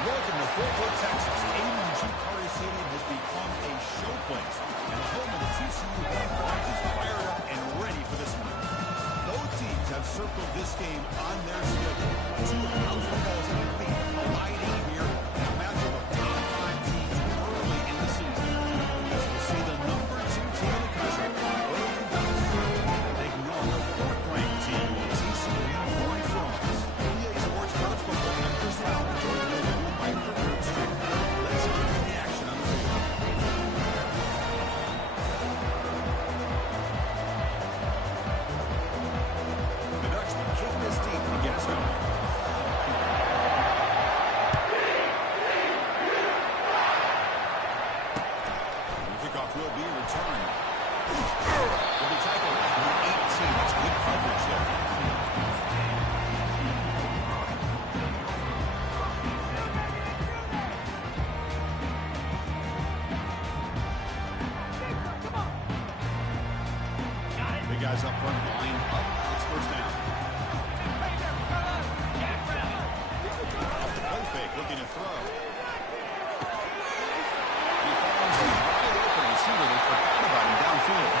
Welcome to Fort Worth, Texas. A&G Carter Stadium has become a showplace, and the home of the TCU Hawkeyes is fired up and ready for this one. Both teams have circled this game on their schedule. Two house footballs in the league colliding here in a matchup of top 5 teams early in the season. As we see the number 2 team in the country, early dice. They ignore the 4th-ranked team, TCU Unicorn Frogs. EA Sports College Football, I'm Chris Fowler, joined by Mike for Third Street. Let's get to the action on the field. The Dutchman kick this deep and get us going. The kickoff will be returned. Will be tackled at the 18. That's good coverage there. Big guys up front, line up. It's first down. Off the play fake, looking to throw. He finds a wide open receiver. They forgot about him downfield.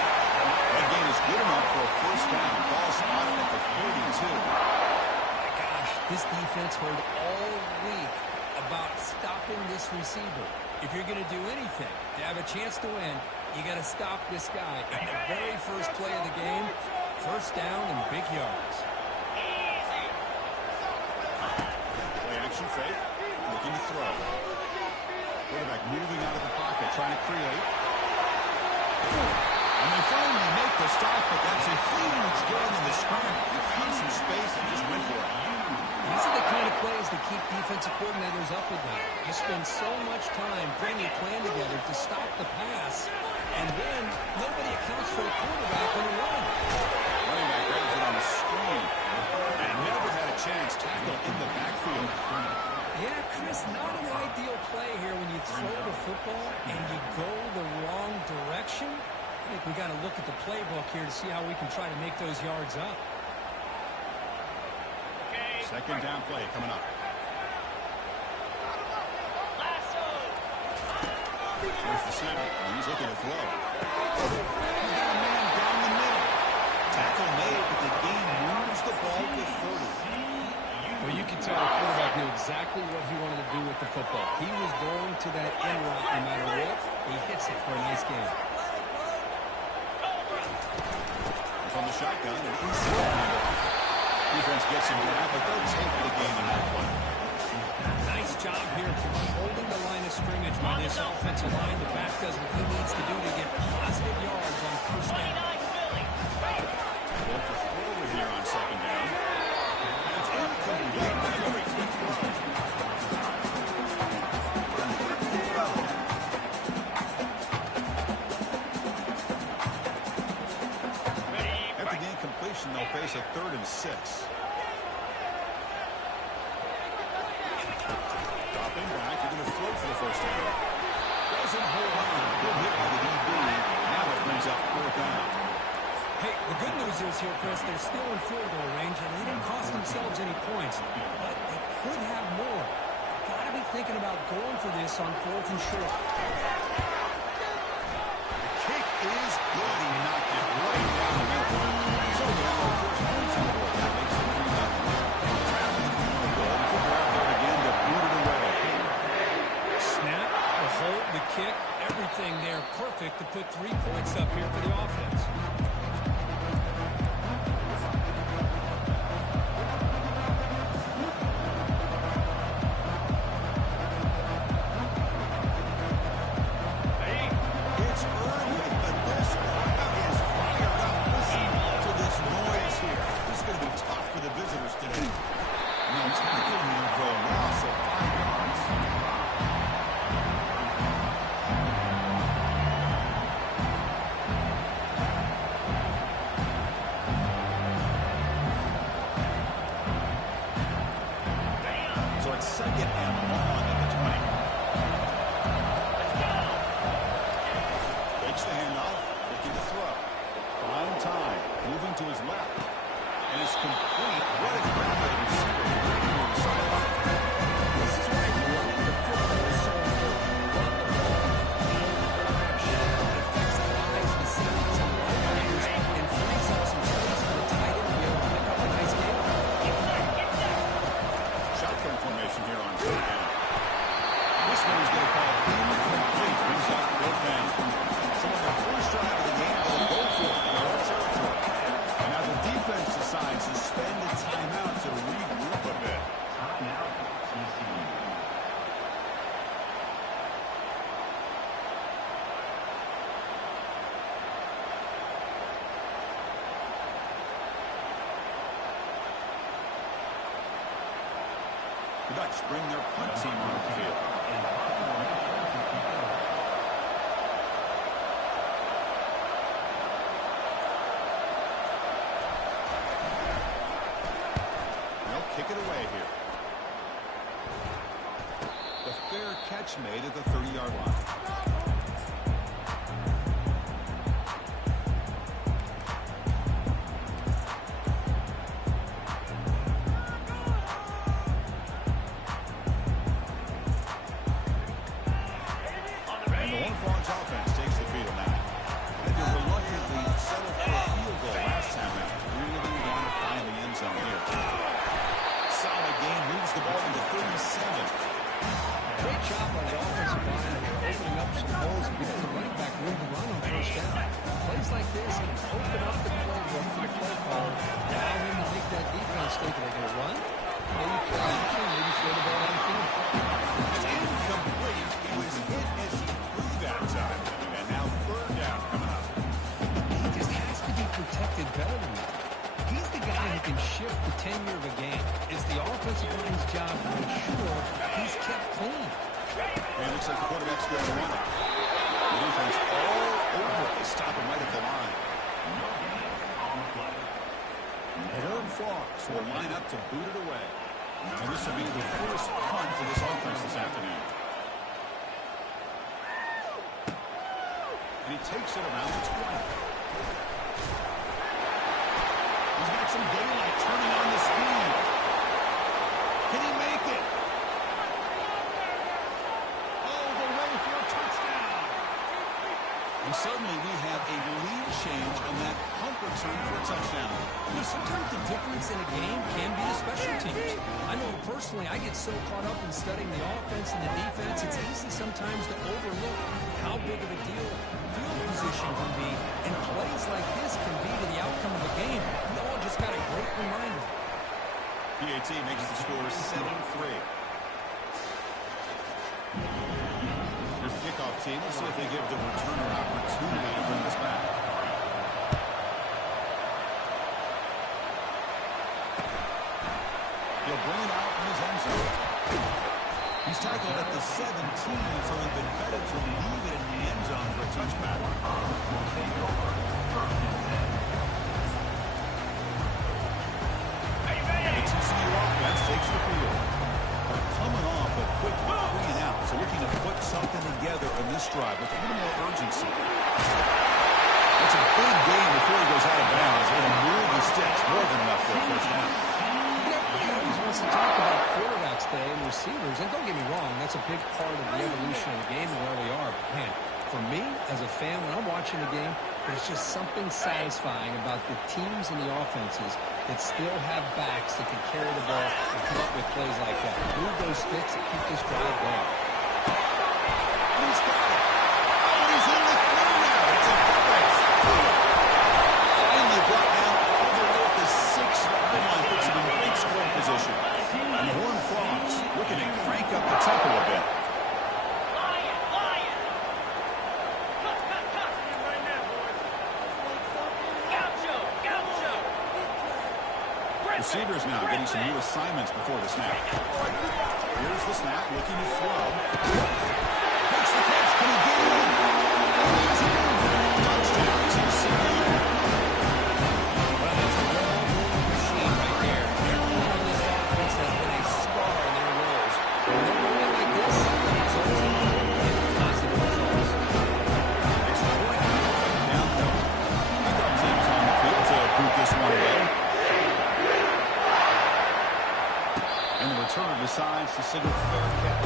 That gain is good enough for a first down. Ball spotted at the 32. My gosh, this defense heard all week about stopping this receiver. If you're going to do anything to have a chance to win, you got to stop this guy at the very first play of the game. First down and big yards. Play action fake. Looking to throw. Quarterback moving out of the pocket, trying to create. And they finally make the stop, but that's a huge gain in the scramble. He found some space and just went for it. These are the kind of plays that keep defensive coordinators up at night. You spend so much time putting a plan together to stop the pass, and then nobody accounts for the quarterback when he runs. Running back grabs it on the screen and never had a chance. Tackle in the backfield. Yeah, Chris, not an ideal play here when you throw the football and you go the wrong direction. I think we got to look at the playbook here to see how we can try to make those yards up. Second down play coming up. Here's the snap. He's looking to throw. He's got a man down the middle. Tackle made, but the game moves the ball to 30. Well, you can tell the quarterback knew exactly what he wanted to do with the football. He was going to that in route no matter what. He hits it for a nice game. From the shotgun and inside. Defense gets him down, but they'll take the game in that play. Nice job here for holding the line of scrimmage by this offensive line. The back does what he needs to do to get positive yards on first down. Look for forward here on second down. It's incomplete. Very quick throw. After the incompletion, they'll face a 3rd and 6. Dropping back, they're going to throw for the first down. Doesn't hold on. Good hit by the DB. Now it brings up 4th down. Hey, the good news is here, Chris, they're still in field goal range, and they didn't cost themselves any points. But they could have more. Got to be thinking about going for this on 4th and short. The kick is good. He knocked it right down the middle. So we have our first points on the board. That makes it 3-0. Traveling field goal. He could go out there again to boot it away. Snap, the hold, the kick, everything there perfect to put 3 points up here for the offense. It's early, but this crowd is fired up. Listen to this noise here. This is going to be tough for the visitors today. No tackling here for a loss of 5 yards. So it's 2nd and long at the 20. Takes the handoff, looking to throw. Prime time, moving to his left. And it's complete. What a grab by the receiver. This is why running the football is so important. Run the ball, action, it affects the eyes, the sounds, and wide players, and frees up some space for the tight end to be able to pick up a nice game. Shotgun formation here on 3rd down. This one is going to fall incomplete. Brings up 4th down. So on the first drive of the game, they'll go for it in their own territory. And now the defense decides to spend a timeout to regroup a bit. Timeout, TCU. The Ducks bring their punt team on the field. They'll kick it away here. The fair catch made at the 30-yard line. And the Horned Frogs offense takes the field now. And they reluctantly settled for a field goal last time out. Really want to find the end zone here. Solid game, moves the ball into 37. Great job by the offensive line opening up some holes and giving the running back room to run on 1st down. Plays like this can open up the playbook for the play caller, allow him to make that defense think they're going to run, maybe play action, maybe throw the ball downfield. Incomplete. He was hit as he threw that time. And now 3rd down coming up. He just has to be protected better than that. He's the guy who can shift the tenure of a game. It's the offensive line's job to make sure he's kept clean. And it looks like the quarterback's going to run it. The defense all over it. They stop him right at the line. The Horned Frogs will line up to boot it away. And this will be the first punt for this offense this afternoon. And he takes it around the 20. He's got some daylight turning on the speed. Can he make it? All the way for a touchdown. And suddenly we have a lead change on that punt return for a touchdown. You know, sometimes the difference in a game can be the special teams. I know personally I get so caught up in studying the offense and the defense, it's easy sometimes to overlook how big of a deal field position can be, and plays like this can be to the outcome of the game. Noah just got a great reminder. PAT makes the score 7-3. Here's the kickoff team. Let's see if they give the returner an opportunity to bring this back. He'll bring it out from his end zone. He's tackled at the 17, so he's been better to leave it in the end zone for a touchback. The TCU offense takes the field. They're coming off a quick 3 and out, so looking to put something together in this drive with a little more urgency. It's a big game before he goes out of bounds. More than enough for a first down. Everybody always wants to talk about quarterbacks today and receivers, and don't get me wrong, that's a big part of the evolution of the game and where we are. But man, for me, as a fan, when I'm watching the game, there's just something satisfying about the teams and the offenses that still have backs that can carry the ball and come up with plays like that. Move those sticks and keep this drive going. He's got it. Oh, he's in the clear now. It's a fumble. Finally brought down all the way at the 6-yard line. Puts him in great scoring position. And the Horned Frogs looking to crank up the tempo a bit. Receivers now getting some new assignments before the snap. Here's the snap, looking to throw. Makes the catch. Can he get it in? He's in. Touchdown, TCU. Well, that's a well-oiled machine right there. Everyone on this offense has been a star in their roles. When they're moving like this, it's always important to get positive results. Next point, downhill. Kickoff team's on the field to boot this one away. And the returner decides to signal fair catch.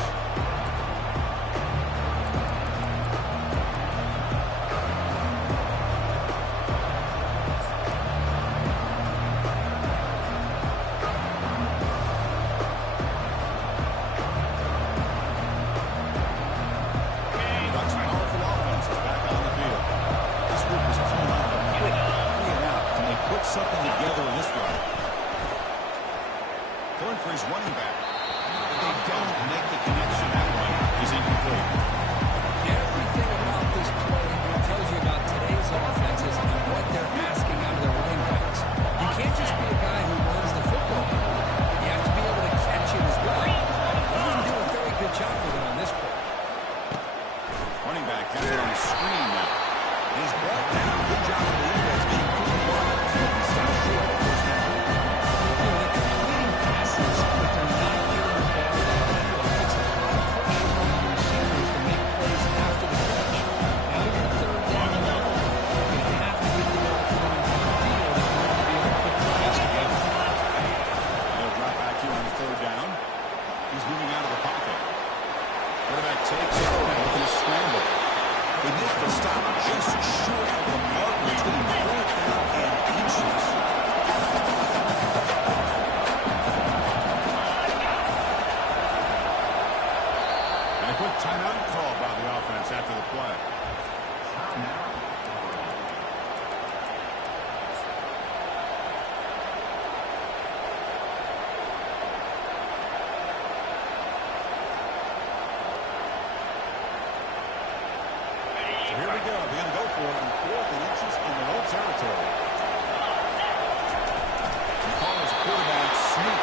Bucks' powerful offense is back on the field. This group is coming off a quick 3-and-out. Can they put something together in this drive? Going for his running back. But they don't make the connection. That one is incomplete. Everything about this play tells you about today's offenses and what they're asking out of their running backs. You can't just be a guy who runs the football. You have to be able to catch it as well. He didn't do a very good job with it on this play. Running back has it on the screen now. He's brought down. Good job of the defense being pretty wide. He's stopped short of the first down. They're completing passes, but they're not getting the ball downfield. It takes a lot of pressure on the receivers to make plays after the catch. Now you're in third down and long. You're going to have to get the ball flowing downfield if you want to be able to put drives together. They'll drop back here on the third down. He's moving out of the pocket. Quarterback takes it and looking to scramble. He makes the stop just short of the mark between fourth down and inches. And a quick timeout call by the offense after the play. So here we go. They're going to go for it in fourth and inches in their own territory. The call is quarterback sneak.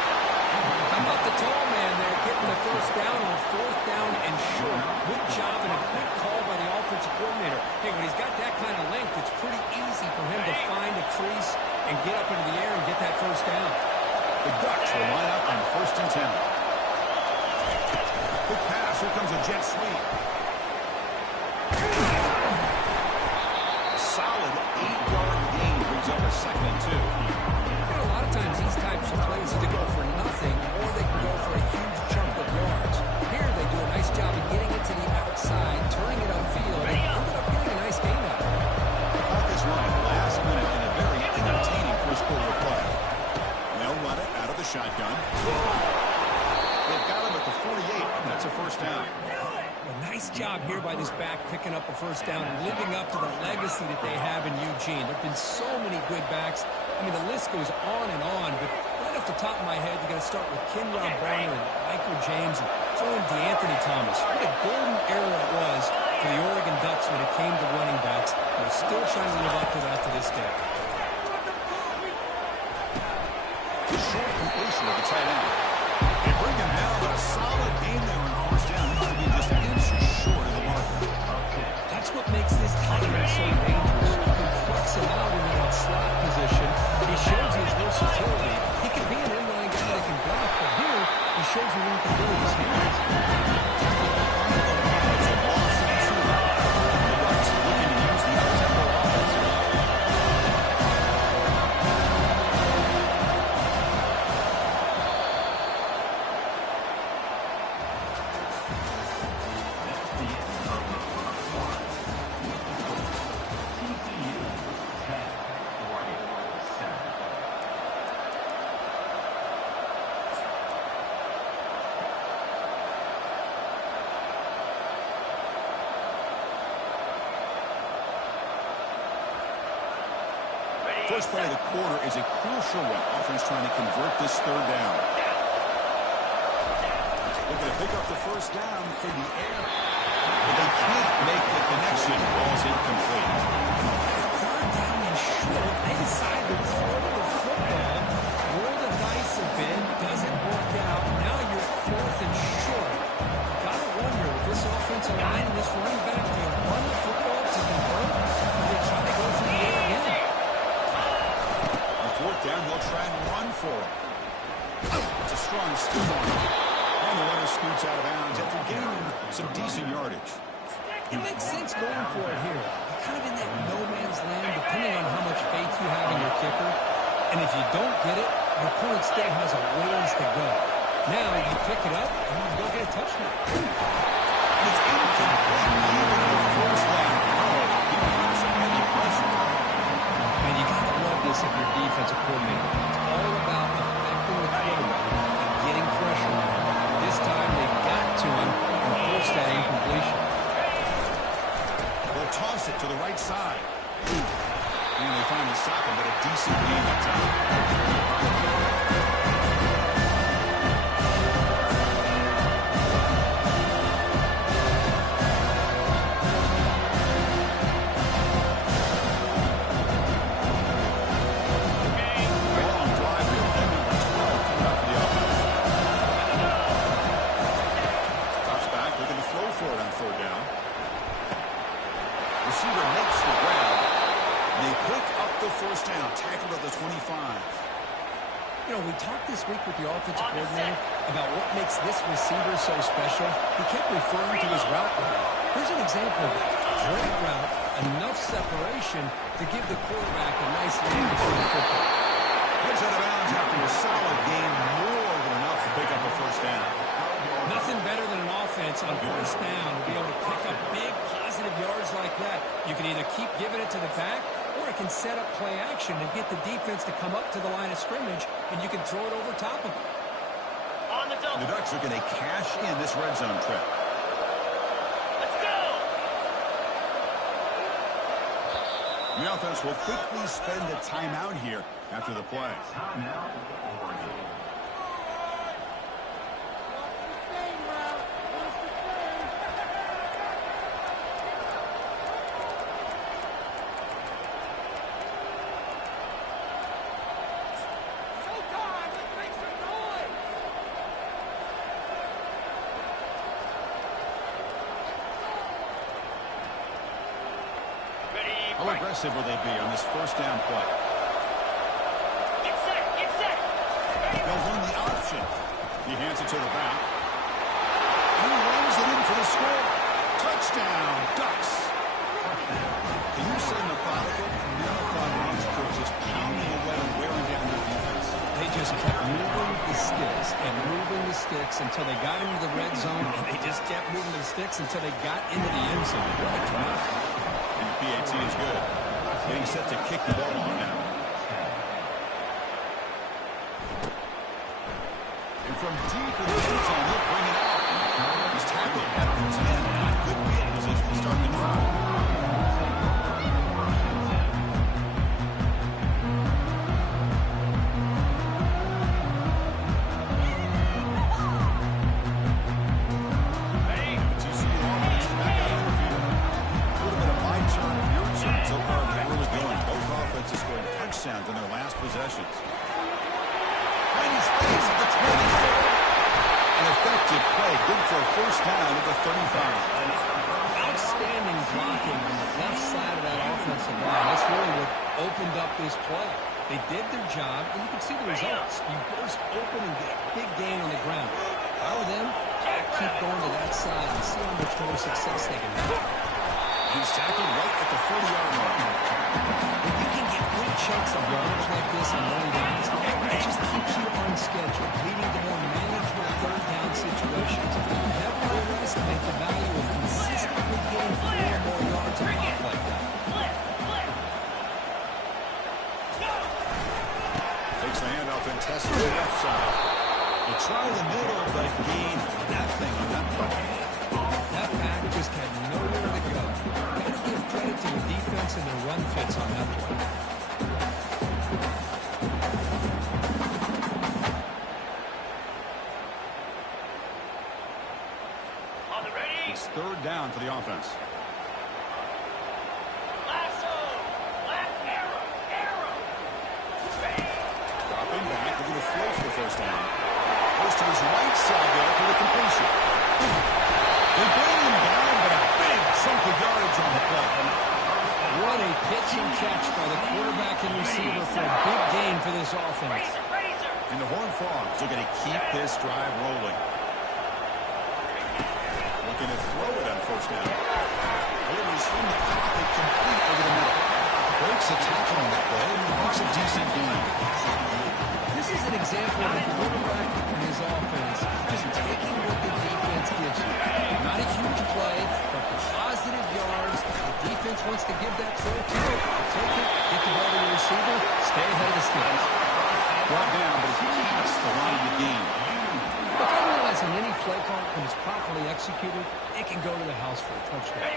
How about the tall man there getting the first down on fourth down and short? Good job and a quick call by the offensive coordinator. Hey, when he's got that kind of length, it's pretty easy for him to find a crease and get up into the air and get that first down. The Ducks will line up on 1st and 10. Quick pass. Here comes a jet sweep. Solid 8-yard gain brings up a 2nd and 2. A lot of times these types of plays either go for nothing or they can go for a huge chunk of yards. Here they do a nice job of getting it to the outside, turning it upfield, and ended up getting a nice gain out of it. Falcons running last minute in a very entertaining first quarter play. They'll run it out of the shotgun. They've got him at the 48. That's a first down. A nice job here by this back picking up a first down and living up to the legacy that they have in Eugene. There have been so many good backs. I mean, the list goes on, but right off the top of my head, you got to start with Kenyon Barner and Michael James and throw in DeAnthony Thomas. What a golden era it was for the Oregon Ducks when it came to running backs. They're still trying to live up to that to this day. Short completion of the tight end. They bring him down, but a solid game there on first down. He should be just inches short of the marker. That's what makes this tight end so dangerous. You can flex him out into that slot position. He shows his versatility. He can be an inline guy that can block, but here he shows you what he can do with his hands. It's a loss of 2. The Bucks looking to use the up-tempo offense. first play of the quarter is a crucial one. Offense trying to convert this third down. Looking to pick up the first down through the air. But they can't make the connection. Ball's incomplete. Third down and short. They decide to throw the football. Roll the dice a bit. Doesn't work out. Now you're fourth and short. Gotta wonder if this offensive line and this running back can run the football to convert. Or they try to go through the air again. On fourth down, they'll try and run for it. It's a strong scoop on him. And the runner scoots out of bounds after gaining some decent yardage. It makes sense going for it here. You're kind of in that no man's land, depending on how much faith you have in your kicker. And if you don't get it, your opponent still has a ways to go. Now you pick it up and you go get a touchdown. It's incomplete, even on the first down. He feels some heavy pressure. Man, you got to love this if you're a defensive coordinator. It's all about affecting the quarterback and getting pressure on him. This time they got to him and forced that incompletion. They'll toss it to the right side. And they finally stop him, but a decent game that time. First down, tackled at the 25. You know, we talked this week with the offensive coordinator about what makes this receiver so special. He kept referring to his route running. Here's an example of that. Great route, enough separation to give the quarterback a nice landing for the football. Heads out of bounds after a solid game, more than enough to pick up a first down. Nothing better than an offense on first down to be able to pick up big positive yards like that. You can either keep giving it to the back, or it can set up play action and get the defense to come up to the line of scrimmage, and you can throw it over top of them. On the double. The Ducks are going to cash in this red zone trip. Let's go! The offense will quickly spend a timeout here after the play. Timeout, Oregon. How aggressive will they be on this first down play? Get set! Get set! They'll run the option. He hands it to the back. He runs it in for the score. Touchdown, Ducks. Can you say methodical? Marathon runs for just pounding away and wearing down their defense. They just kept moving the sticks and moving the sticks until they got into the red zone, and they just kept moving the sticks until they got into the end zone. Right, John? And the PAT is good. Getting set to kick the ball off now. And from deep in the end zone, he'll bring it out. He's tackled at the 10. Good field position to start the drive. TCU offense is back out on the field. A little bit of my turn, your turn so far in the early going. Both offenses scoring touchdowns in their last possessions. Tiny space at the 24. An effective play, good for a first down at the 35. Outstanding blocking on the left side of that offensive line. That's really what opened up this play. They did their job, and you can see the results. You burst open and get a big gain on the ground. If I were them, I'd keep going to that side and see how much more success they can have. He's tackled right at the 40-yard line. If you can get good chunks of yardage like this on early downs, it just keeps you on schedule, leading to more manageable third down situations. Never underestimate the value of consistently getting 4 or more yards a pop like that. Takes the handoff and tests the left side. They try the middle, but gain nothing on that play. That pack just had nowhere to go. Got to give credit to the defense and their run fits on that play. down for the offense. Lasso. Arrow. Dropping back, looking to throw for the first down. Goes to his right side there for the completion. They bring him down, but a big chunk of yardage on the play. What a pitch and catch by the quarterback and receiver for a big gain for this offense. Razor. And the Horned Frogs are going to keep this drive rolling. Looking to throw it on first down. Delivers from the pocket, complete over the middle. Breaks a tackle on the play and makes a decent gain. This is an example of a quarterback and his offense just taking what the defense gives you. Not a huge play, but positive yards. The defense wants to give that throw to it. Take it, get the ball to the receiver, stay ahead of the sticks. Brought down, but it's past the line of the game. Look, I realize in any play call, when it's properly executed, it can go to the house for a touchdown.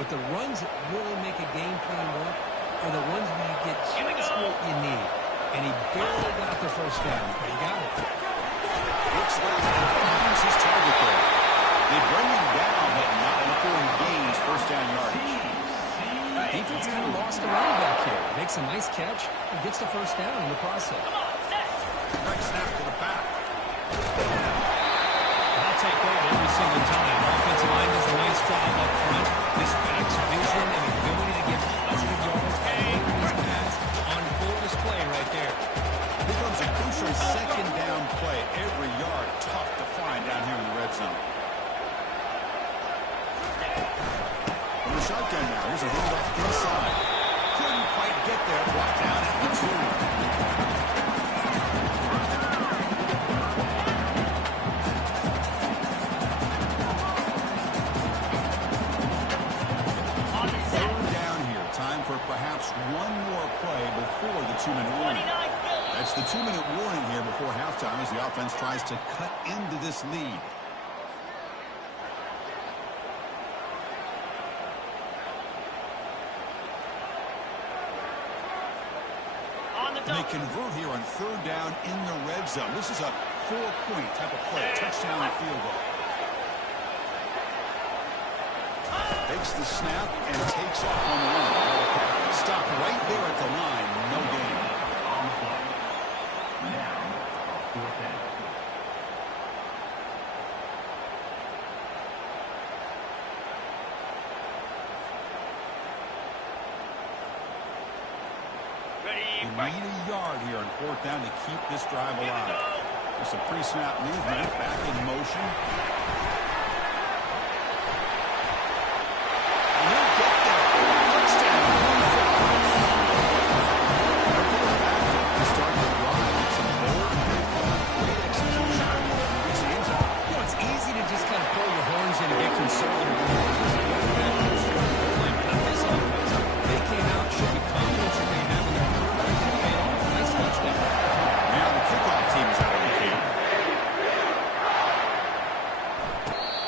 But the runs that really make a game plan work are the ones where you get just what you need. And he barely got the first down, but he got it. Looks like he finds his target there. They bring him down, but not before he gains first down yardage. Defense kind of lost a running back here. Makes a nice catch and gets the first down in the process. Right snap to the back. I'll take that every single time. Offensive line does a nice job up front. This backs vision and ability to get positive yards and his pass on full display right there. Becomes a crucial second down play. Every yard tough to find down here in the red zone. From the shotgun now. Here's a handoff inside. Couldn't quite get there. Brought down at the 2. For perhaps one more play before the 2-minute warning. That's the 2-minute warning here before halftime as the offense tries to cut into this lead. They convert here on third down in the red zone. This is a 4-point type of play, touchdown and field goal. Takes the snap and takes off on the run. Stop right there at the line. No gain. On the play. Now, 4th down. You need a yard here on 4th down to keep this drive alive. There's some pre-snap movement. Back in motion.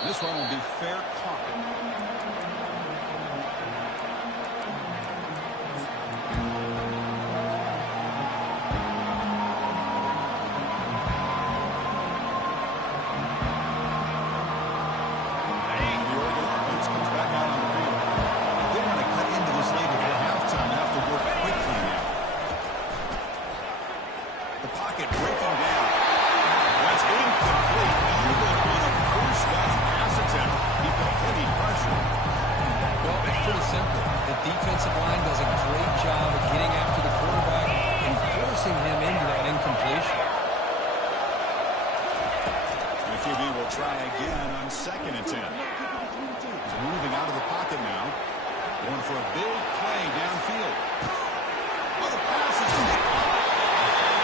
This one will be fair caught. Defensive line does a great job of getting after the quarterback and forcing him into that incompletion. The QB will try again on 2nd and 10. He's moving out of the pocket now. Going for a big play downfield. Oh, the pass is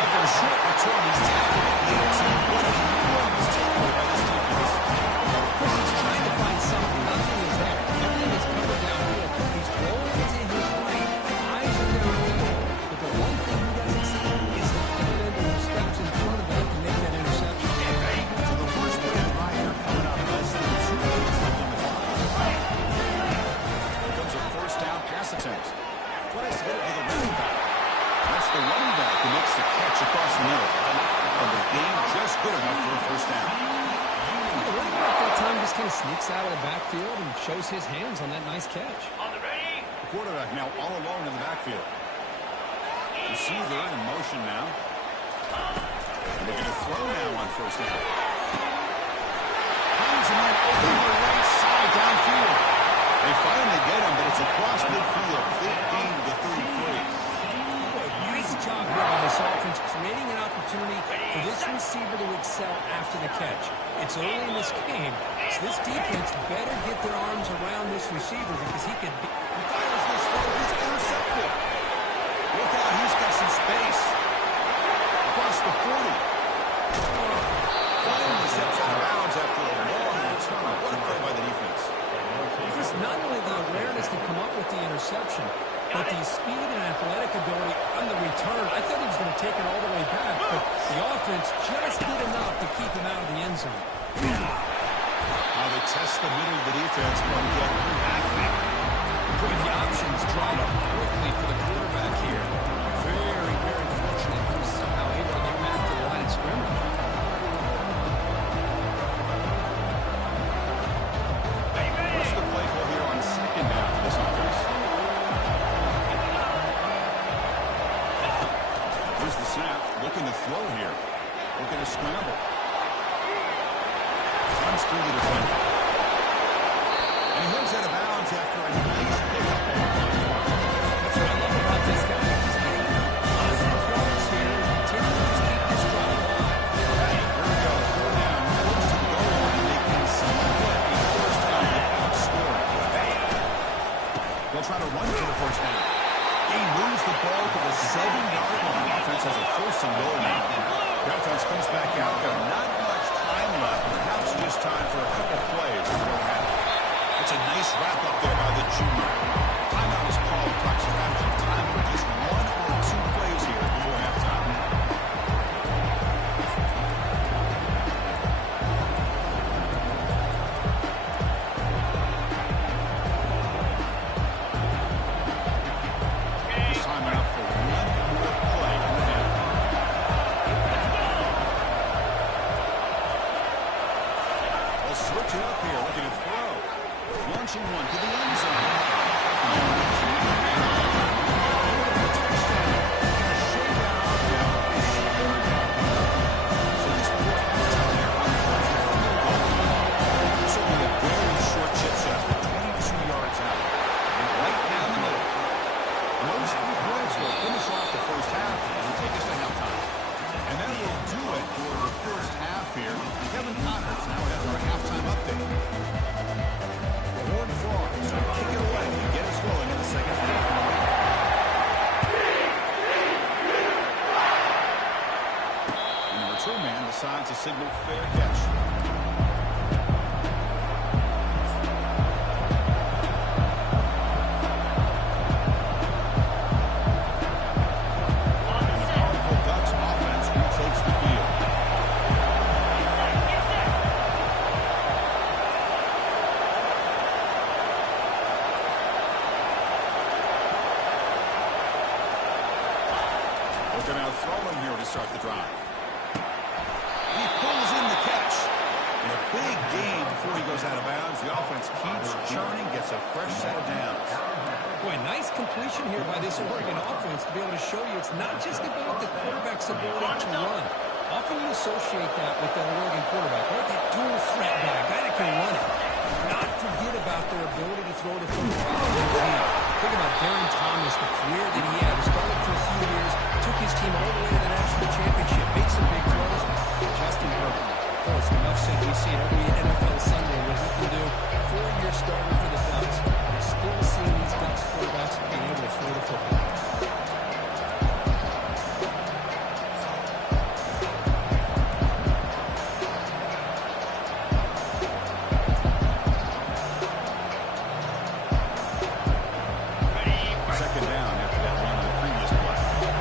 after a short return, he's tackled at the 18. What a enormous tackle by this defense. Chris is trying to find something. Nothing is there. Everything is covered downfield. He's rolling to his right. Eyes are downfield. But the one thing he doesn't see is the defender who steps in front of him to make that interception. So the first play of the drive here coming up less than 2 minutes left on the clock. Here comes a first down pass attempt. Tries to get it to the running back. That's the running back who makes the catch across the middle. And the game just good enough for a first down. Well, the running back that time just kind of sneaks out of the backfield and shows his hands on that nice catch. On the ready. The quarterback now all alone in the backfield. Receiver in motion now. And they're going to throw now on first down. Finds him in over the right side downfield. They finally get him, but it's across midfield. Big gain to the 33. Nice job here by this offense, creating an opportunity for this receiver to excel after the catch. It's early in this game, so this defense better get their arms around this receiver because he could be... He fires this throw. He's intercepted. Look out, he's got some space. Across the 40. Finally steps out of bounds after a long return. What a play by the defense. Just not only the awareness to come up with the interception, but the speed and athletic ability on the return. I thought he was going to take it all the way back, but the offense just did enough to keep him out of the end zone. Now they test the middle of the defense, but get nothing. Boy, the options dried up quickly for the quarterback here. Very, very fortunate he was somehow able to get back to the line of scrimmage. What's the play call here on second down for this offense? Here's the snap. Looking to throw here. Looking to scramble. Runs through the defender. And he moves out of bounds after a nice pickup. That's what I love about this guy. He's getting positive progress here and continue to just keep this drive alive. Here we go. Third down. Close to the goal line. And they can somewhat a first down without scoring. They'll try to run for the first down. He moves the ball to the 7-yard line. Offense has a first and goal now. The offense comes back out there. Not much time left. Perhaps just time for a couple plays. It's a nice wrap up there by the junior. Timeout is called. Clock's around time for just 1 or 2 plays here before halftime. This time out for 1 more play in the half. They'll switch it up here, looking to throw. Launching one to the end zone. So just before halftime here on the this will be a very short chip shot, 22 yards out. And right down the middle. Those 3 points will finish off the first half and will take us to halftime. And that will do it for the first half here. Kevin Connors now has our halftime update. The Horned Frogs kick it away and get us rolling in the second half. And the return man decides to signal fair catch. On the set. The Ducks offense retakes the field. Get set. Looking out throwing here to start the drive. He pulls in the catch. And a big gain before he goes out of bounds. The offense keeps churning, gets a fresh set of downs. Boy, nice completion here by this Oregon offense to be able to show you it's not just about the quarterback's ability to run. Often you associate that with that Oregon quarterback, right? That dual threat guy, a guy that can run it. Not forget about their ability to throw to third down. Think about Darren Thomas, the career that he had. He started for a few years, took his team all the way to the national championship, made some big throws. Justin Herbert, of course, enough said we see it every NFL Sunday what he can do. 4-year starter for the Ducks. We're still seeing these Ducks quarterbacks being able to throw the football. Second down after that run on the previous play.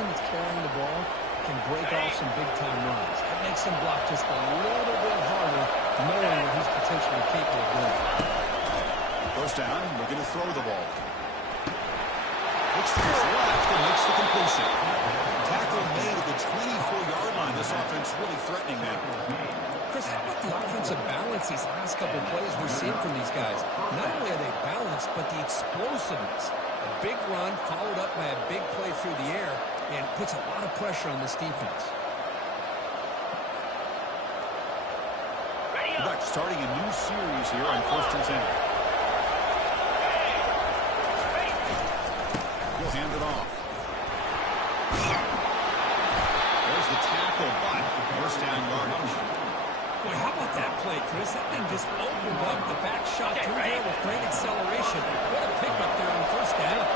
person that's carrying the ball can break off some big-time runs. That makes him block just a little bit harder, knowing what he's potentially capable of doing. First down, looking to throw the ball. Looks to his left and makes the completion. Tackle made at the 24-yard line. This offense really threatening now. Chris, how about the offensive balance these last couple of plays we're seeing from these guys? Not only are they balanced, but the explosiveness. A big run followed up by a big play through the air and puts a lot of pressure on this defense. We're back starting a new series here on 1st and 10. He'll hand it off. There's the tackle, but first down yardage. Boy, how about that play, Chris? That thing just opened up the back shot through there with great acceleration. What a pickup there on first down.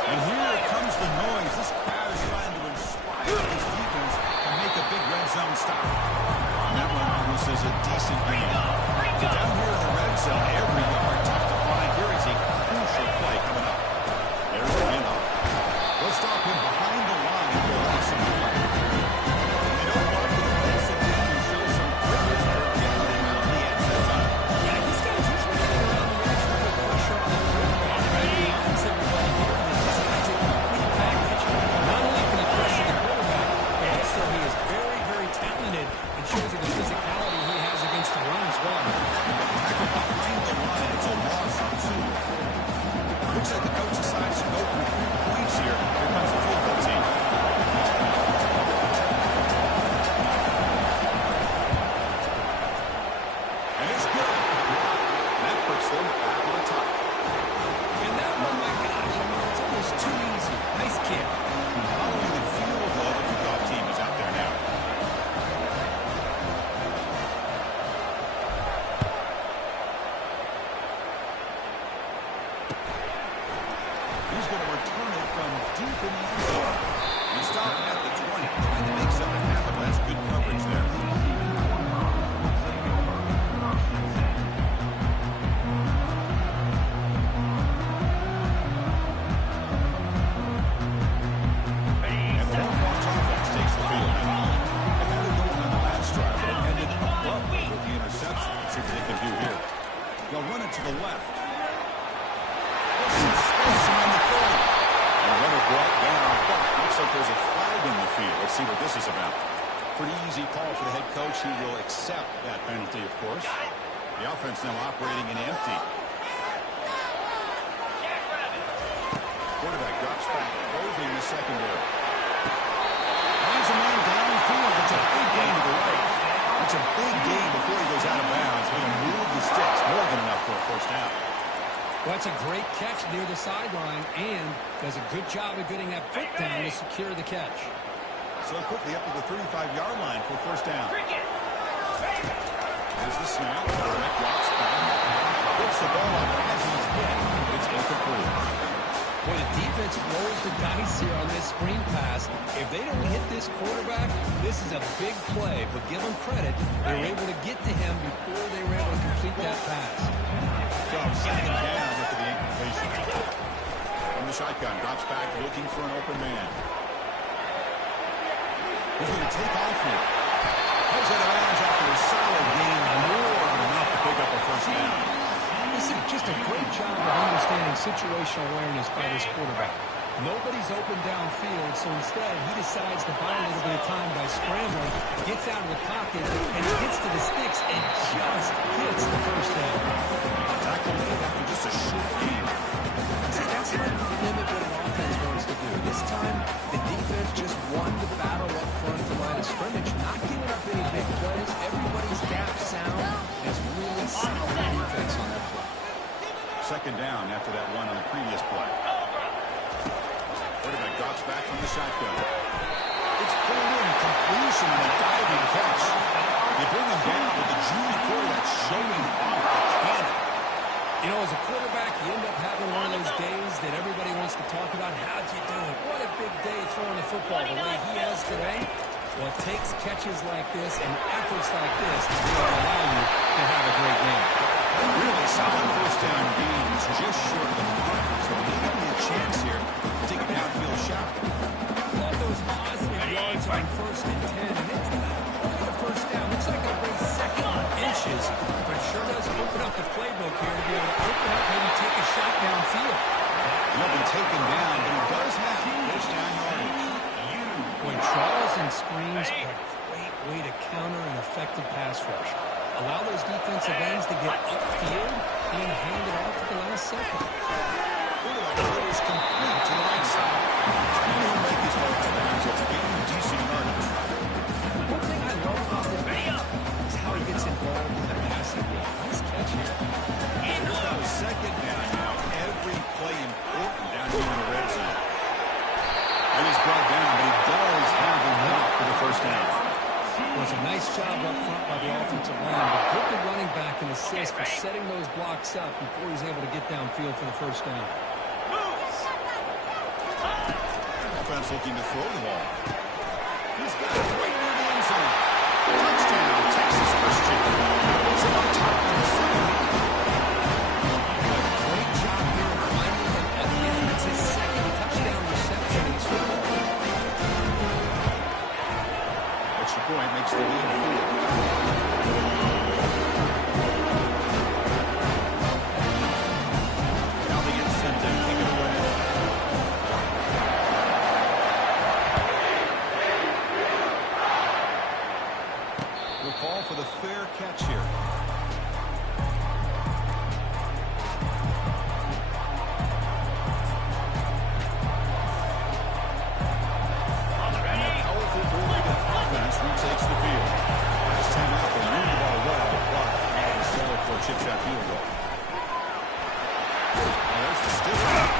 And here comes the noise. This crowd is trying to inspire this defense to make a big red zone stop. And that one almost is a decent gain. So down here in the red zone, every yard tough to find. Here is a crucial play coming up. There's the handoff. They'll stop him behind the line for a loss of one. They don't want the defensive team to show some privilege or getting around the edge that time. Yeah, these guys usually get around the edge with good pressure on the quarterback. Right? He reminds everybody here that this guy's a complete package. Not only can he pressure the quarterback, but also he is very, very talented and shows you the physicality he has against the run as well. Tackle behind the line. It's a loss of 2. Looks like the coach decides to go for 3 points here. Here comes the football team. And it's good. That puts them back on top. And that one, my gosh, I mean, it's almost too easy. Nice kick. Following the field, though, the kickoff team is out there now. He's going to return it from deep in the end zone. He stopped at the 20, trying to make something happen. That's good coverage there. And the Hawks offense takes the field now. They had to go on the last drive, but it ended abruptly with the interception. Let's see what they can do here. They'll run it to the left. And runner brought down, but looks like there's a flag in the field. Let's see what this is about. Pretty easy call for the head coach. He will accept that penalty, of course. The offense now operating in empty. Quarterback drops back, closing the secondary. Finds a man downfield. It's a big gain to the right. It's a big gain before he goes out of bounds. Going to move the sticks. More than enough for a first down. Well, that's a great catch near the sideline and does a good job of getting that foot down to secure the catch. So quickly up to the 35-yard line for first down. Here's the snap. Quarterback drops back. Puts the ball up as he's hit. It's incomplete. Boy, the defense rolls the dice here on this screen pass. If they don't hit this quarterback, this is a big play. But give them credit, they were able to get to him before they were able to complete that pass. So second down after the incompletion. From the shotgun, drops back, looking for an open man. He's going to take off here. Goes out of bounds after a solid gain, more than enough to pick up a first down. This is just a great job of understanding situational awareness by this quarterback. Nobody's open downfield, so instead he decides to buy a little bit of time by scrambling, gets out of the pocket, and gets to the sticks and just gets the first down. Tackle made after just a short gain. See, that's how you limit what an offense wants to do. This time, the defense just won the battle up front to line of scrimmage, not giving up any big plays. Everybody's gap sound. It's really solid defense on that play. Second down after that one on the previous play. Quarterback drops back from the shotgun. It's pulled in, completion, and a diving catch. They bring him down with the junior quarterback showing off the cannon. You know, as a quarterback, you end up having one of those days that everybody wants to talk about. How'd you do it? What a big day throwing the football the way he has today. Well, it takes catches like this and efforts like this to be able to allow you to have a great game. Really solid first down gains, just short of the mark. So maybe a chance here to take a downfield shot. him down, but he does have first down yardage. Boy, draws and screens are a great way to counter an effective pass rush. Allow those defensive ends to get upfield and hand it off at the last second. It is complete to the right side. He'll make his way out of bounds at the game of decent yardage. One thing I love about this is how he gets involved in the passing game. Nice catch here. And about a second down now. Every play important down here in the red zone. And he's brought down, but he does have the knock for the first down. It was a nice job up front by the offensive line, but give the running back an assist for setting those blocks up before he's able to get downfield for the first down. Offense looking to throw the ball. He's got it right near the end zone. Touchdown, Texas Christian. He's on top of the second. Great job here finding him again. It's his second touchdown reception in football. Extra point makes the lead 4. Now they get sent to kick it away. We'll call for the fair catch here. Powerful Oregon offense retakes the field. Last time out, they moved the ball well, but and settle for a chip shot field goal. There's the stiff one.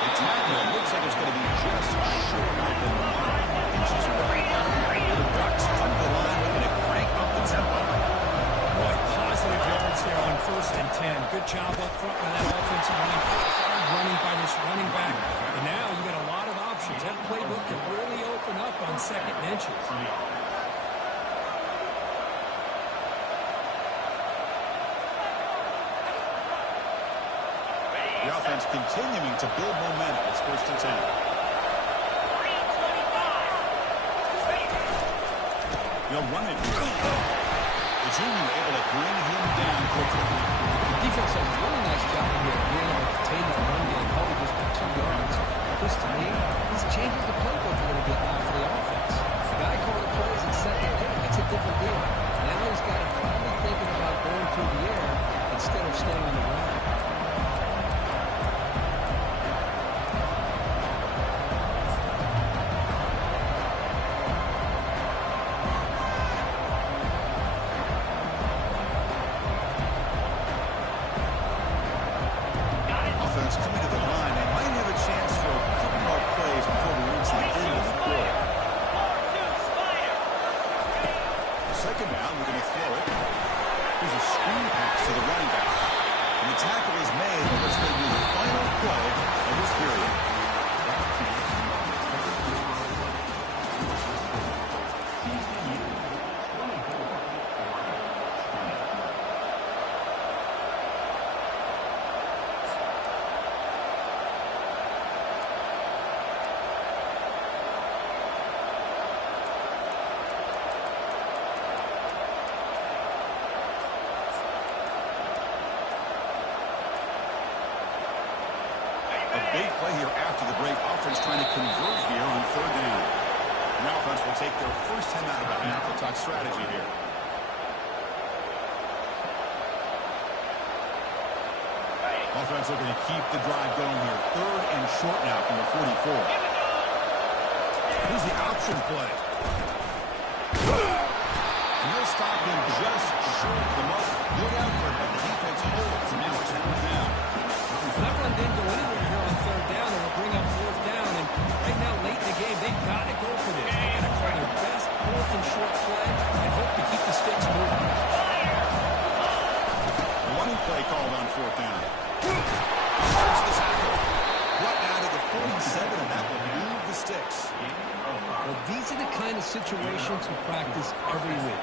The tackle looks like it's going to be just short of the line. Inches away. The Ducks come to the line looking to crank up the tempo. Boy, positive yards there on 1st and 10. Good job up front by that offensive line. Hard running by this running back. And now you got a lot of options. That playbook can really open up on 2nd and inches. The offense continuing to build momentum. It's 1st and 10. They'll run it. The junior able to bring him down quickly. Defense did a really nice job here being able to contain that run game. Probably just got 2 yards. This, to me, this changes the playbook a little bit now for the offense. The guy calling plays at 2nd down, that's a different deal. Now he's got to probably thinking about going through the air instead of staying on the ground. Offense coming to the line. They might have a chance for a couple more plays before we reach the end of the quarter. 2nd down, we're going to throw it. Here's a screen pass to the running back. And the tackle is made, but what's going to be the final play of this period. Big play here after the break. Offense trying to convert here on 3rd down. And offense will take their first time out of the half. We'll talk strategy here. Offense looking to keep the drive going here. 3rd and short now from the 44. Here's the option play. And they'll stop him just short of the mark. Good effort, but the defense holds. And now it's 4th down. That run didn't go anywhere here on 3rd down. It will bring up 4th down. And right now, late in the game, they've got to go for this. They've got to call their best 4th and short play and hope to keep the sticks moving. Running play called on 4th down. Starts the tackle. Brought down to the 47, and that will move the sticks. Well, these are the kind of situations we practice every week.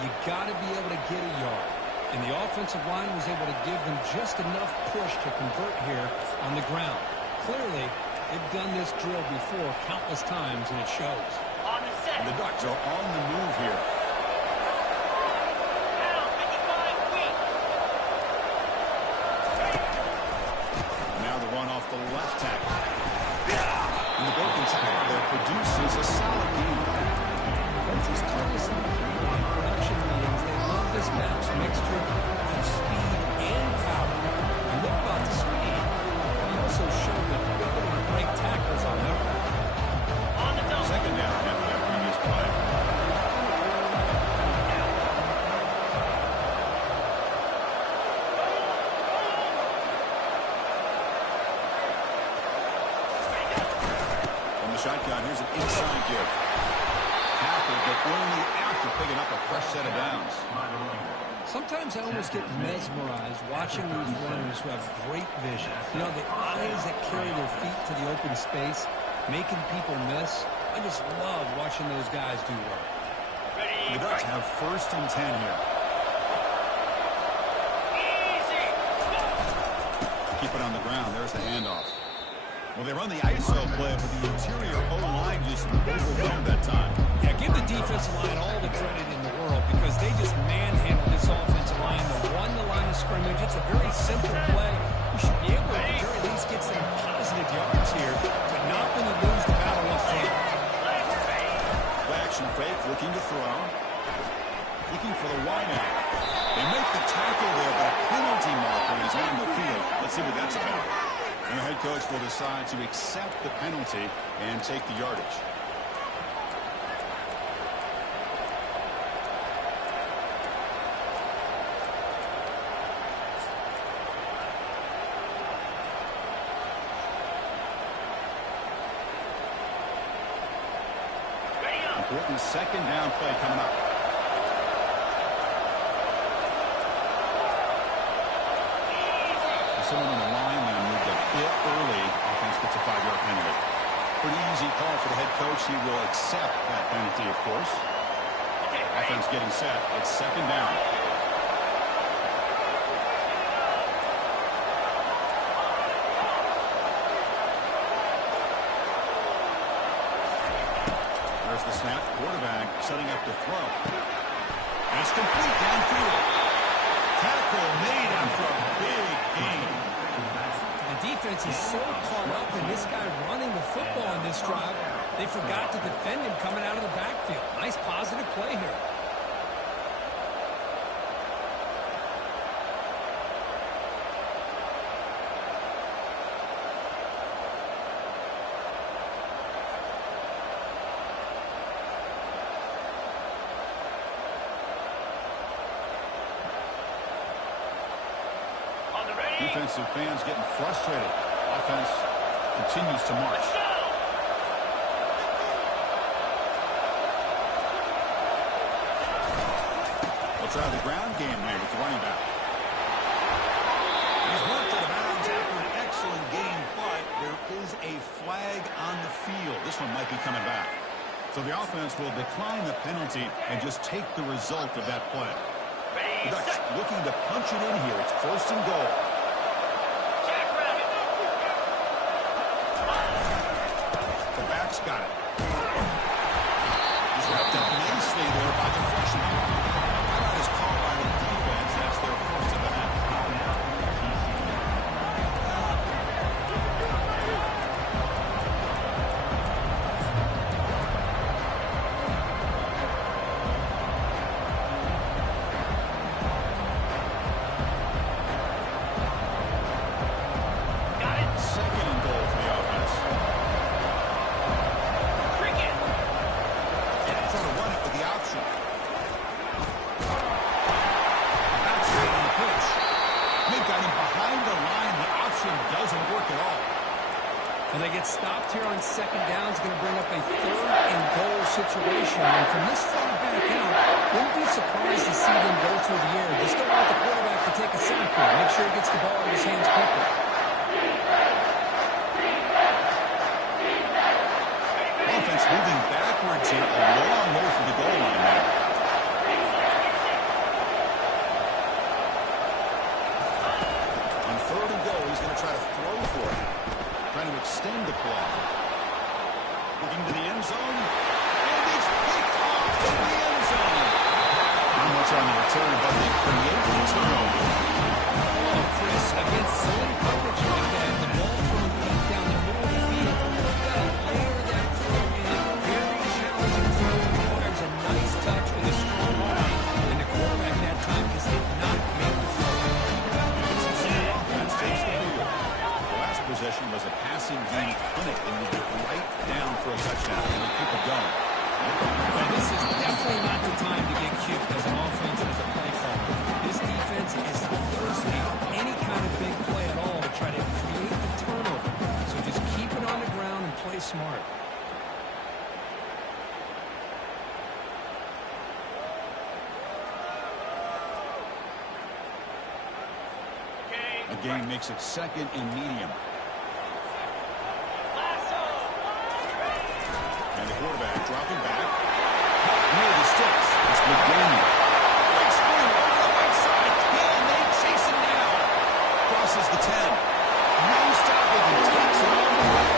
You got to be able to get a yard. And the offensive line was able to give them just enough push to convert here on the ground. Clearly, they've done this drill before countless times, and it shows. On the set. And the Ducks are on the move here. Now the gone off the left tackle. And the broken tackle there produces a solid gain. Coaches tell us in production meetings they love this match mixture of speed and power. You know about the speed, but you also show the ability to break tackles on that one. On the double. Second down after that previous play. From the shotgun, here's an inside give. Tackled, but only after picking up a fresh set of downs. Sometimes I almost get mesmerized watching these runners who have great vision. You know, the eyes that carry their feet to the open space, making people miss. I just love watching those guys do work. Ready, The Ducks have 1st and 10 here. easy. Keep it on the ground. There's the handoff. Well, they run the ISO play, but the interior O-line just overwhelmed that time. Yeah, give the defensive line all the credit in the world because they just manhandled this offensive line. They won the line of scrimmage. It's a very simple play. You should be able to, at the very least, get some positive yards here, but not when you lose the battle up front. Play action fake, looking to throw. Looking for the wide out. They make the tackle there, but a penalty marker is on the field. Let's see what that's about. And the head coach will decide to accept the penalty and take the yardage. Ready up. Important second down play coming up. Someone on the line now moved a bit early. Offense gets a 5-yard penalty. Pretty easy call for the head coach. He will accept that penalty, of course. Okay, ready. Offense getting set. It's second down. There's the snap. Quarterback setting up to throw. And it's complete downfield. Tackle made after a big gain. The defense is so caught up in this guy running the football in this drive, they forgot to defend him coming out of the backfield. Nice positive play here. On the ready. Defensive fans getting frustrated. Offense continues to march. Let's go. They'll try the ground game here with the running back. He's worked out of bounds after an excellent game, but there is a flag on the field. This one might be coming back. So the offense will decline the penalty and just take the result of that play. The Ready, Ducks set. looking to punch it in here. It's 1st and goal. Jackrabbit. The back's got it. He's wrapped up nicely there by the freshman. That is called by the defense. That's their 1st of the half. Got it. 2nd and goal for the offense. Bring it. Trying to run it with the option. That's right on the pitch. They've got him behind the line. The option doesn't work at all. And they get stopped here on second down. It's going to bring up a 3rd and goal situation. And from this far back out, wouldn't be surprised to see them go through the air. Just don't want the quarterback to take a sack here. Make sure he gets the ball in his hands quickly. Offense moving backwards here. A long way from the goal line now. On 3rd and goal, he's going to try to throw for it. Trying to extend the play. Looking to the end zone. And it's picked off in the end zone. Not much on the return, but they create the turnover. Oh, Chris, against zone coverage like that, the ball touchdown, and they keep it going. Well, this is definitely not the time to get cute as an offense and as a play caller. This defense is thirsty for any kind of big play at all to try to create the turnover. So just keep it on the ground and play smart. A gain makes it second and medium. And the quarterback dropping back. Near the sticks. It's McDaniel. Big spring over the right side. Hill may chase him down. Crosses the 10. No stopping him. Takes it all the way.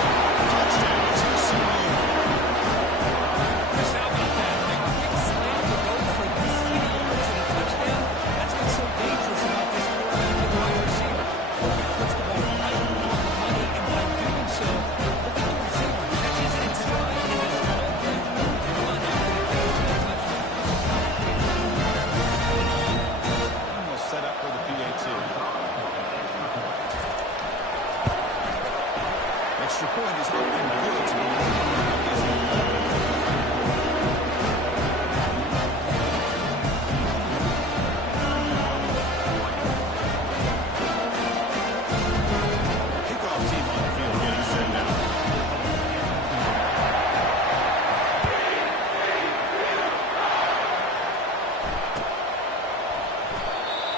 Touchdown, TCU. Chris, how about that? A quick slam to go for 60 yards and a touchdown. That's what's so dangerous about this quarterback and wide receiver. He puts the ball right on the money, and by doing so, look at the receiver. Catches it in stride and has all the room to run after the catch and a touchdown. Almost set up for the PAT. Extra point is up and good to kickoff team on the field getting set now.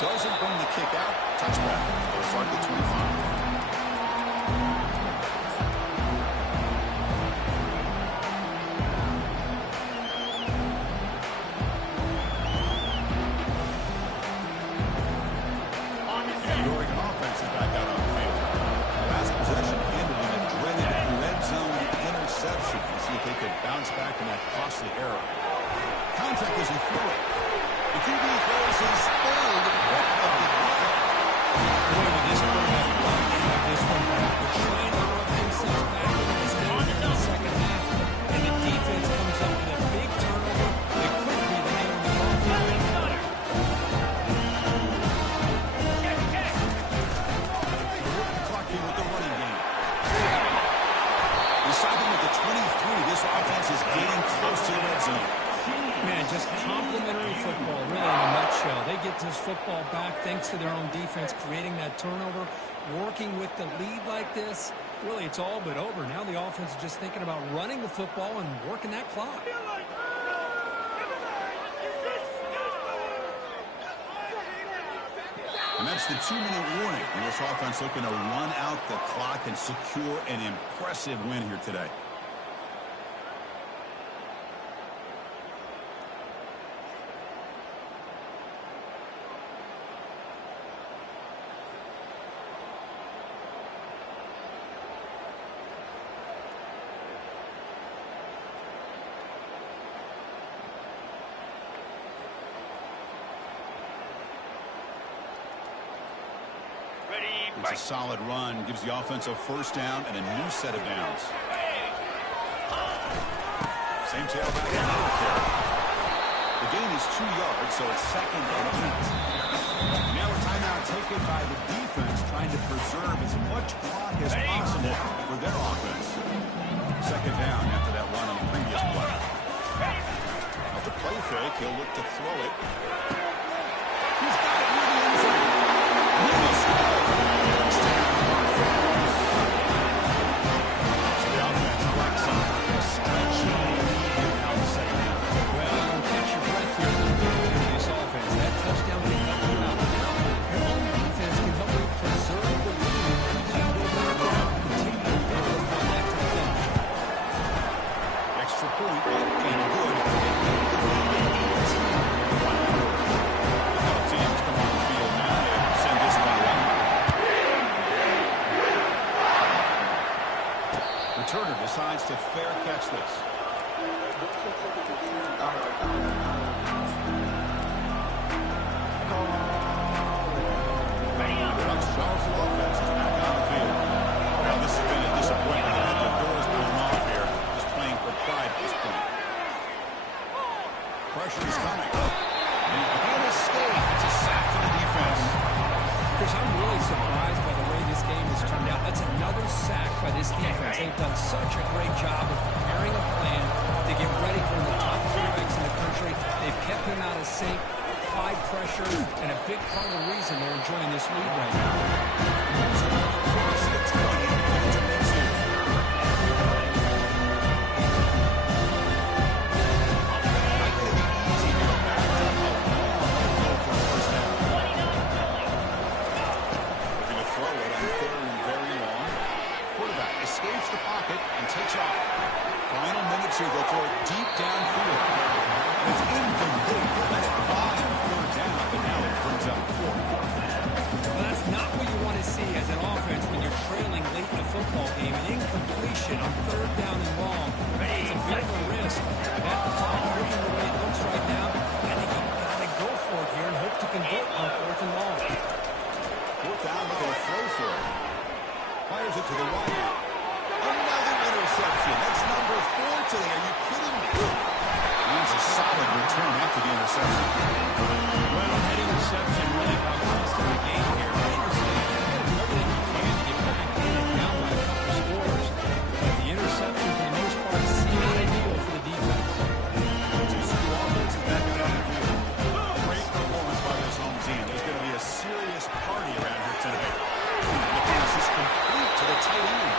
Doesn't bring the kick out. Touchback. It'll start at the 25. And the Oregon offense is back out on the field. Last possession ended in a dreaded red zone interception. See if they could bounce back from that costly error. Contact as he threw it. The QB throws his third pick of the game. Boy, with this quarterback, they have this one back. They're trying to work themselves back into this game here in the second half, and the defense comes up with a big turnover that could be the nail in the coffin. Clock here with the running game. Deciding with the 23, this offense is getting close to the red zone. Man, just complimentary football, really, in a nutshell. They get this football back thanks to their own defense, creating that turnover, working with the lead like this. Really, it's all but over. Now the offense is just thinking about running the football and working that clock. And that's the 2-minute warning. And this offense looking to run out the clock and secure an impressive win here today. It's a solid run, gives the offense a first down and a new set of downs. Same tailback and another carry. The gain is 2 yards, so it's second and 8. Now a timeout taken by the defense, trying to preserve as much clock as possible for their offense. Second down after that run on the previous play. Off the play fake, he'll look to throw it. He's got it near the end zone. So the offense collects some stretch now in the second half. Well, you can catch your breath here a little bit in this offense. That touchdown can help you out. Now, your own defense can help you preserve the lead. So you go back down and continue to build on that to finish. Extra point up and good. Both teams come on the field now to send this one around. Returner decides to fair catch this. Bucks' powerful offense is back on the field. Now this has been a disappointment. They had their doors blown off here, just playing for pride at this point. Pressure is coming. And he can't escape. It's a sack to the defense. Chris, I'm really surprised by the way this game has turned out. That's another sack by this defense. They've done such a great job of preparing a plan to get ready for the top quarterbacks in the country. They've kept him out of sync, applied pressure, and a big part of the reason they're enjoying this lead right now. Across the 20, to the 2. Not going to be easy to go back to how long they go for a first down. Looking to throw it on 3rd and very long. Quarterback escapes the pocket and takes off. Final minutes here, they'll throw it deep downfield. And it's incomplete. Let it fly on 3rd down, but now it brings up 4th. Well, that's not what you want to see as an offense when you're trailing late in a football game. An incompletion on 3rd down and long. It's a bit of a risk. That clock looking the way it looks right now, I think you've got to go for it here and hope to convert on 4th and long. 4th down, looking to throw for it. Fires it to the wide. Another interception. That's number 4 today. Are you kidding me? That's a solid return after the interception. Well, that interception really about cost of the game here. I understand everything you can to get back in and down by a couple scores. But the interception, for the most part, seemed ideal for the defense. TCU offense is back out on the field. Great performance by this home team. There's going to be a serious party around here tonight. The pass is complete to the tight end.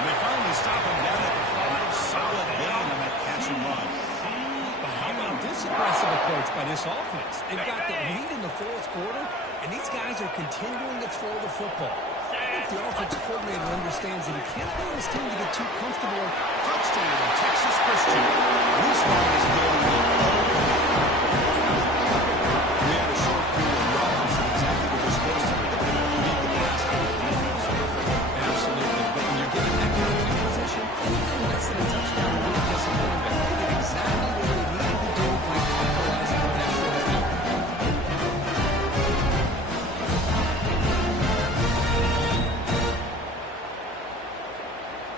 And they finally stop him down at the 5. Solid gain on that catch and run. How about this aggressive approach by this offense? They've got the lead in the 4th quarter, and these guys are continuing to throw the football. I think the offensive coordinator understands that he can't allow his team to get too comfortable. Touchdown, Texas Christian. This one is going We had a short period of offense and exactly what they're supposed to do. They're going to beat the pass to the defense. Absolutely. But when you're given that kind of field position, anything less than a touchdown will really disappoint them. They did exactly what they needed to do by capitalizing on that short field.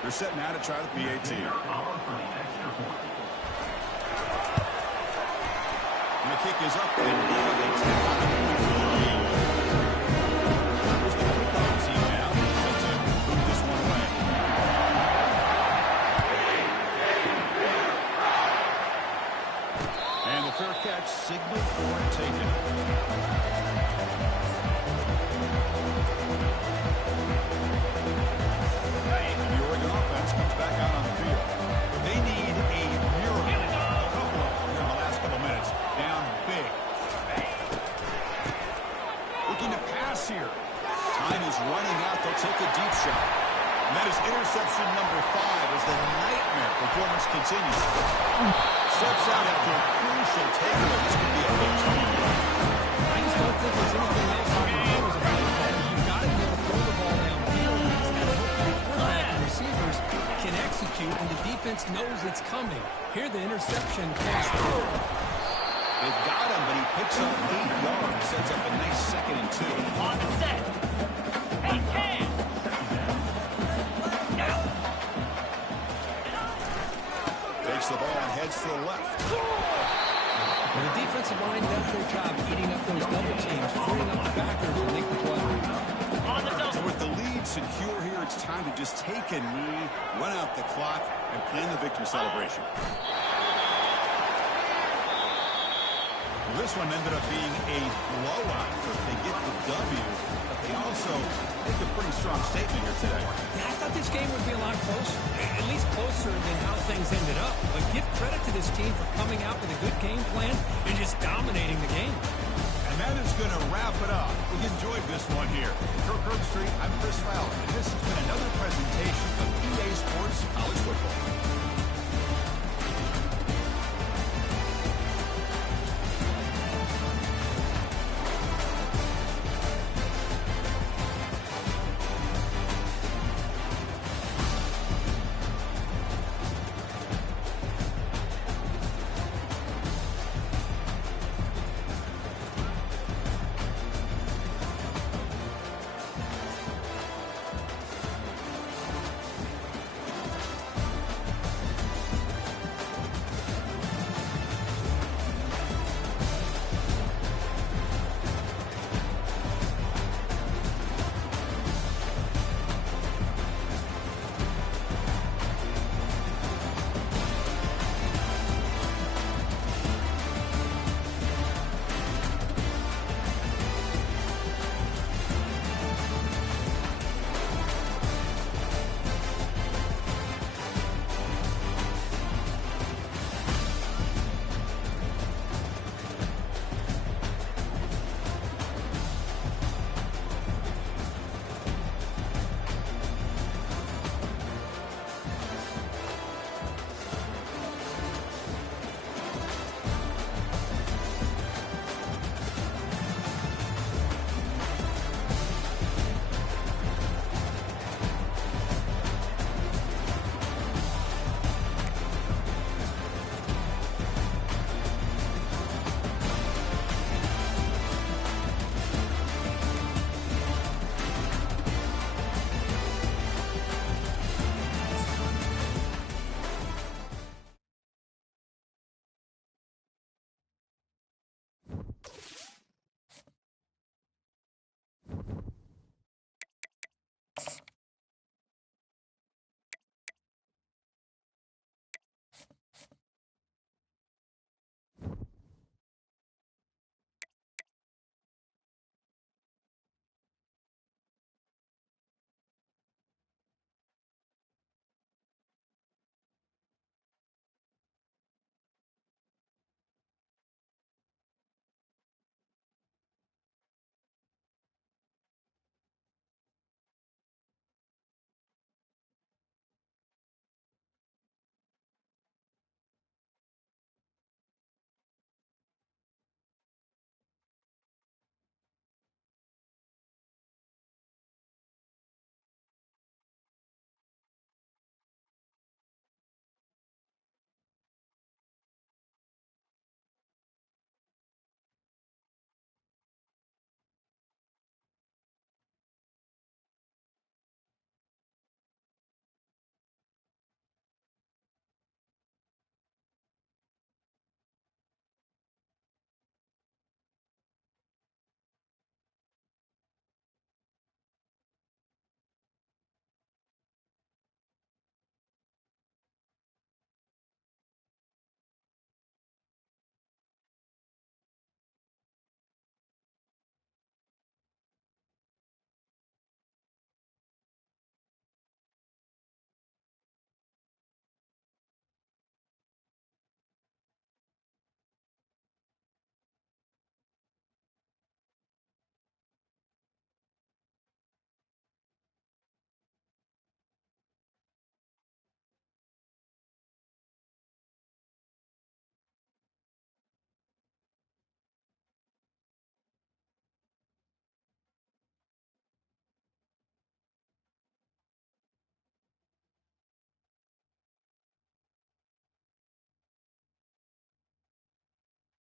They're setting out to try the PAT. And the kick is up and good. They take on the point for the lead. Here's the kickoff team now. Set to move this one away. And the fair catch signaled for and taken. The Oregon offense comes back out on the field. They need a miracle. A couple of them in the last couple minutes. Down big. Looking to pass here. Time is running out. They'll take a deep shot. And that is interception number 5 as the nightmare performance continues. Steps out after a crucial takeaway. This could be a big turnover. I just don't think there's anything else you can do as a football. You've got to be able to throw the ball downfield. You just got to hope the quarterback and receivers can execute, and the defense knows it's coming. Here, the interception comes through. They've got him, but he picks up 8 yards. Sets up a nice 2nd and 2. On the set. Hey, Cam. Takes the ball and heads to the left. Well, the defensive line does their job eating up those double teams, freeing up the backers to make the play. On the double. So with the lead secure here, it's time to just take a knee, run out the clock, and plan the victory celebration. Well, this one ended up being a blowout. They get the W, but they also make a pretty strong statement here today. Yeah, I thought this game would be a lot closer, at least closer than how things ended up. But give credit to this team for coming out with a good game plan and just dominating the game. And that is going to wrap it up. We enjoyed this one here. For Kirk Street, I'm Chris Fowler, and this has been another presentation of EA Sports College Football.